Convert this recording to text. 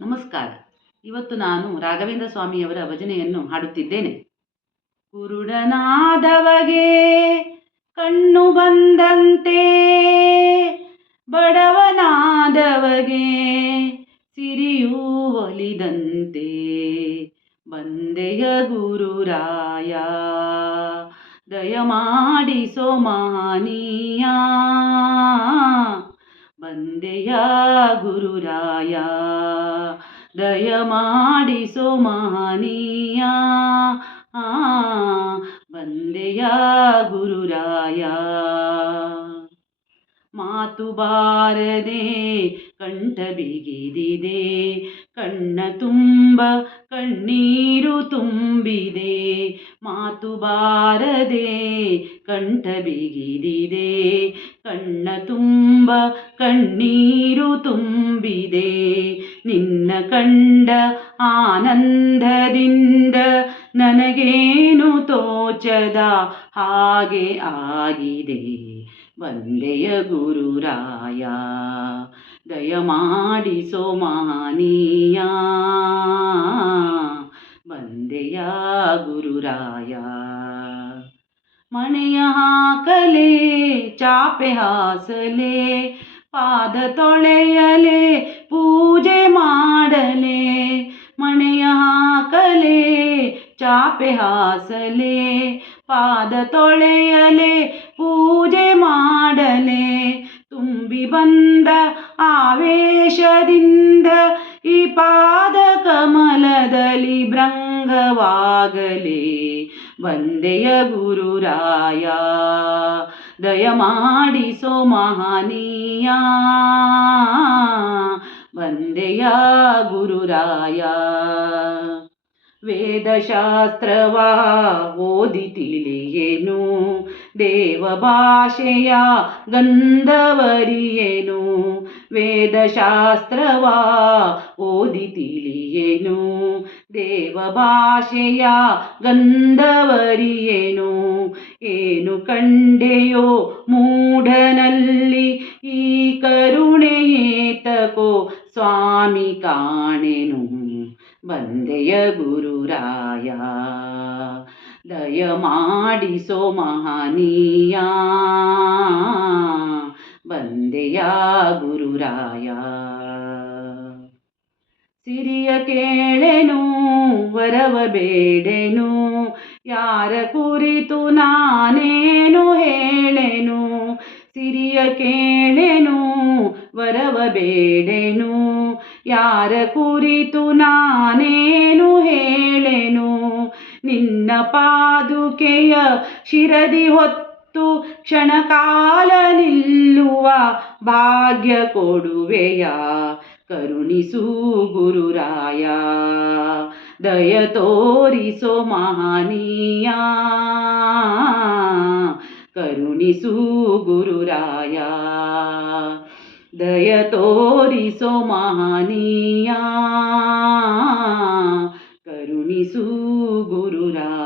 ನಮಸ್ಕಾರ. ಇವತ್ತು ನಾನು ರಾಘವೇಂದ್ರ ಸ್ವಾಮಿಯವರ ಭಜನೆಯನ್ನು ಹಾಡುತ್ತಿದ್ದೇನೆ. ಕುರುಡನಾದವಗೆ ಕಣ್ಣು ಬಂದಂತೆ, ಬಡವನಾದವಗೆ ಸಿರಿಯೂ ಒಲಿದಂತೆ, ಬಂದೆಯ ಗುರುರಾಯ ದಯಮಾಡಿಸೋ ಮಹನೀಯ, ಬಂದೆಯ ಗುರುರಾಯ ದಯಮಾಡಿಸೋ ಮಹನೀಯ, ಬಂದೆಯ ಗುರುರಾಯ. ಮಾತು ಬಾರದೆ ಕಂಠ ಬಿಗಿದಿದೆ, ಕಣ್ಣ ತುಂಬ ಕಣ್ಣೀರು ತುಂಬಿದೆ. ಮಾತು ಬಾರದೆ ಕಂಠ ಬಿಗಿದಿದೆ, ಕಣ್ಣ ತುಂಬ ಕಣ್ಣೀರು ತುಂಬಿದೆ. ನಿನ್ನ ಕಂಡ ಆನಂದದಿಂದ ನನಗೇನು ತೋಚದ ಹಾಗೆ ಆಗಿದೆ, ಬಂದೆಯ ಗುರುರಾಯ ದಯಮಾಡಿಸೋ ಮಹನೀಯ, ಬಂದೆಯ ಗುರುರಾಯ. ಮಣೆಯ ಹಾಕಲೆ ಚಾಪೆ ಹಾಸಲೆ, ಪಾದ ತೊಳೆಯಲೆ ಪೂಜೆ ಮಾಡಲೆ. ಮಣೆಯ ಹಾಕಲೆ ಚಾಪೆ ಹಾಸಲೆ, ಪಾದ ತೊಳೆಯಲೆ ಪೂಜೆ ಮಾಡಲೆ. ತುಂಬಿ ಬಂದ ಆವೇಶದಿಂದ ಈ ಪಾದ ಕಮಲದಲ್ಲಿ ಭೃಂಗವಾಗಲಿ, ಬಂದೆಯ ಗುರುರಾಯ ದಯಮಾಡಿಸೋ ಮಹನೀಯ, ಬಂದೆಯ ಗುರುರಾಯ. ವೇದಶಾಸ್ತ್ರವ ಓದಿ ತಿಳಿಯೇನು, ದೇವ ಭಾಷೆಯ ಗಂಧವರಿಯೇನು. ವೇದಶಾಸ್ತ್ರವ ಓದಿ ತಿಳಿಯೇನು, ದೇವ ಭಾಷೆಯ ಗಂಧವರಿಯೇನು. ಏನು ಕಂಡೆಯೋ ಮೂಢನಲ್ಲಿ ಈ ಕರುಣೆಯೇತಕೋ ಸ್ವಾಮಿ ಕಾಣೆನು, ಬಂದೆಯ ಗುರುರಾಯ ದಯಮಾಡಿಸೋ ಮಹನೀಯ, ಬಂದೆಯ ಗುರುರಾಯ. ಸಿರಿಯ ಕೇಳೆನು ವರವ ಬೇಡೆನು, ಯಾರ ಕುರಿತು ನಾನೇನು ಹೇಳೆನು. ಸಿರಿಯ ಕೇಳೆನು ವರವ ಬೇಡೆನು, ಯಾರ ಕುರಿತು ನಾನೇನು ಹೇಳೆನು. ನಿನ್ನ ಪಾದುಕೆಯ ಶಿರದಿ ಹೊತ್ತು ಕ್ಷಣಕಾಲ ನಿಲ್ಲುವ ಭಾಗ್ಯ ಕೊಡುವೆಯ, ಕರುಣಿಸು ಗುರುರಾಯ ದಯ ತೋರಿಸೋ ಮಹನೀಯ, ಕರುಣಿಸು ಗುರುರಾಯ ದಯ ತೋರಿಸೋ ಮಹನೀಯ, ಕರುಣಿಸು ಗುರುರಾಯ.